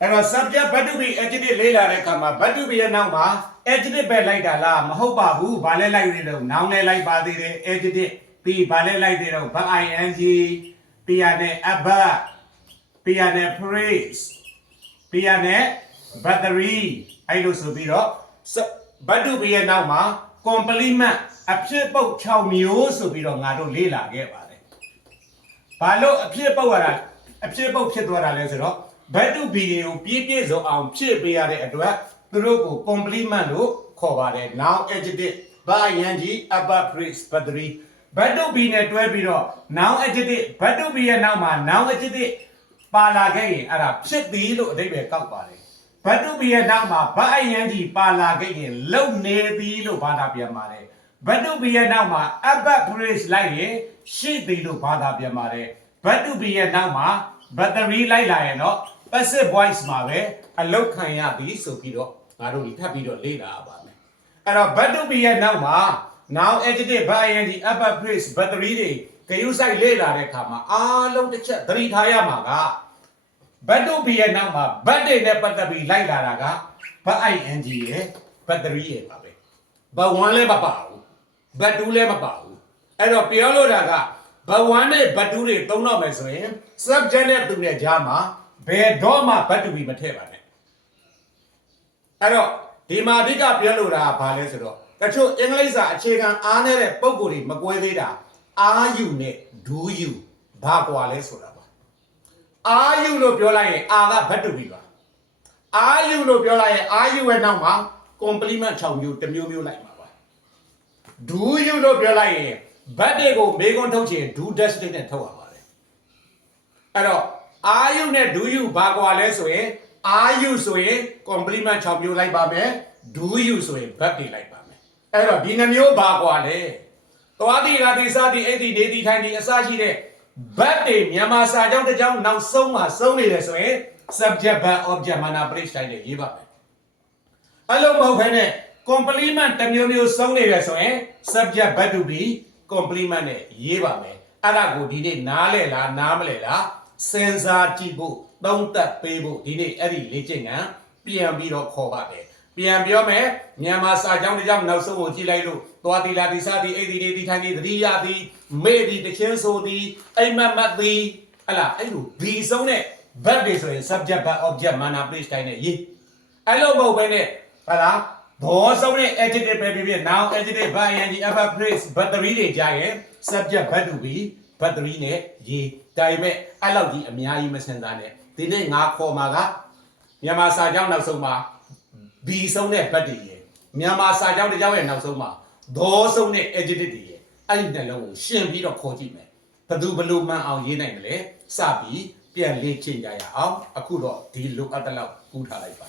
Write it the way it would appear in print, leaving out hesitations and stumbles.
အဲ့တော့ subject ဘတ်တူဘီ adjective လေးလာတဲ့အခါမှာဘတ်တူဘီရဲ့နောက်မှာ adjective ပဲလိုက်တာလားမဟုတ်ပါဘူးဘာလဲလိုက်နေတော့ noun လဲလိုက်ပါသေးတယ် adjective ပြီးဘာလဲလိုက်သေးတော့ verb ing ပြီးရတဲ့ adverb ပြီးရတဲ့ phrase ပြီးရတဲ့ battery အဲ့လိုဆိုပြီးတော့ဘတ်တူဘီရဲ့နောက်မှာ complement အဖြစ်ပုတ်6မျိုးဆိုပြီးတော့ငါတို့လေ့လာခဲ့ပါတယ်ဘာလို့အဖြစ်ပုတ်ရတာအဖြစ်ပုတ်ဖြစ်သွားတာလဲဆိုတော့ဘတ်တူဘီကိုပြည့်ပြည့်စုံအောင်ဖြည့်ပေးရတဲ့အတွက်သူတို့ကို complement လို့ခေါ်ပါတယ် noun adjective verb ing adverb phrase battery ဘတ်တူဘီနဲ့တွဲပြီးတော့ noun adjective ဘတ်တူဘီရဲ့နောက်မှာ noun adjective ပါလာခဲ့ရင်အဲ့ဒါဖြစ်သည်လို့အဓိပ္ပာယ်ကောက်ပါတယ်ဘတ်တူဘီရဲ့နောက်မှာ verb ing ပါလာခဲ့ရင်လုံနေသည်လို့ဘာသာပြန်ပါတယ်ဘတ်တူဘီရဲ့နောက်မှာ adverb phrase လိုက်ရင်ရှိသည်လို့ဘာသာပြန်ပါတယ်ဘတ်တူဘီရဲ့နောက်မှာ battery လိုက်လာရင်တော့ passive voice မှာပဲအလောက်ခံရသည်ဆိုပြီးတော့ငါတို့ဒီထပ်ပြီးတော့လေ့လာရပါမယ်အဲ့တော့ verb to be ရဲ့နောက်မှာ noun adjective verb ing adverb phrase battery တွေဂရုစိုက်လေ့လာတဲ့အခါမှာအားလုံးတစ်ချက်သတိထားရမှာက verb to be ရဲ့နောက်မှာ verb တွေနဲ့ပတ်သက်ပြီးလိုက်လာတာက verb ing ရဲ့ battery ရဲ့ပါပဲ verb 1လည်းမပါဘူး verb 2လည်းမပါဘူးအဲ့တော့ပြောလို့တာက verb 1နဲ့ verb 2တွေသုံးတော့မယ်ဆိုရင် subject နဲ့သူနဲ့ကြားမှာဘယ်တော့မှ verb to be မထည့်ပါနဲ့အဲ့တော့ဒီမှာအဓိကပြောလို့တာကဘာလဲဆိုတော့တချို့အင်္ဂလိပ်စာအခြေခံအားနေတဲ့ပုံကိုယ်တွေမကွဲသေးတာ are you နဲ့ do you ဘာကွာလဲဆိုတာပါ are you လို့ပြောလိုက်ရင် are က verb to be ပါ are you လို့ပြောလိုက်ရင် are you ရဲ့နောက်မှာ complement 6မျိုးတစ်မျိုးမျိုးလိုက်မှာပါ do you လို့ပြောလိုက်ရင် verb တွေကိုမေးခွန်းထုတ်ချင် do dash နဲ့ထုတ်ရပါတယ်အဲ့တော့ are you နဲ့ do you ဘာကွာလဲဆိုရင် are you ဆိုရင် complement 6မျိုးလိုက်ပါမယ် do you ဆိုရင် verb တွေလိုက်ပါမယ်အဲ့တော့ဒီနှမျိုးဘာကွာလဲသွားတိရာတိစသည်အဲ့ဒီနေဒီထိုင်ဒီအစရှိတဲ့ verb တွေမြန်မာစာကြောင်းတစ်ကြောင်းနောက်ဆုံးမှာဆုံးနေတယ်ဆိုရင် subject verb object မာနာပရိစ္ဆေတိုင်းနဲ့ရေးပါမယ်အဲ့လိုမဟုတ်ဘဲနဲ့ complement တစ်မျိုးမျိုးဆုံးနေတယ်ဆိုရင် subject verb to be complement နဲ့ရေးပါမယ်အဲ့ဒါကိုဒီနေ့နားလဲလားနားမလဲလားစဉ်းစားကြည့်ဖို့သုံးသပ်ပေးဖို့ဒီနေ့အဲ့ဒီလေ့ကျင့်ခန်းပြန်ပြီးတော့ခေါ်ပါတယ်ပြန်ပြောမယ်မြန်မာစာကြောင်းတစ်ကြောင်းနောက်ဆုံးကိုကြည့်လိုက်လို့သွားတီလာတီစားတီအိတ်တီနေတီထိုင်တီသတိရသည်မေ့သည်တချင်းဆိုသည်အိမ်မက်မတ်သည်ဟလာအဲ့လိုဒီဆုံးတဲ့ verb တွေဆိုရင် subject verb object မာနာပရိစ္ဆေတိုင်းနဲ့ရေးအဲ့လိုမဟုတ်ဘဲနဲ့ဟလာဘောဆုံးတဲ့ adjective ပဲဖြစ်ဖြစ် noun adjective verb ing adverb phrase battery တွေကြာရင် subject verb to be battery နဲ့ရေးဒါပေမဲ့အဲ့လောက်ကြီးအများကြီးမစင်စားနဲ့ဒီနေ့ငါခေါ်မှာကမြန်မာစာကြောင်းနောက်ဆုံးမှာ B ဆုံးတဲ့ verb တွေရယ်မြန်မာစာကြောင်းတစ်ကြောင်းရဲ့နောက်ဆုံးမှာဒေါ်ဆုံးတဲ့ adjective တွေရယ်အဲ့ဒီနှလုံးကိုရှင်းပြီးတော့ခေါ်ကြည့်မယ်ဘယ်သူဘလို့မှန်အောင်ရေးနိုင်တယ်လဲစပြီးပြန်လေ့ကျင့်ကြရအောင်အခုတော့ဒီလိုအပ်တဲ့လောက်ကူးထားလိုက်ပါ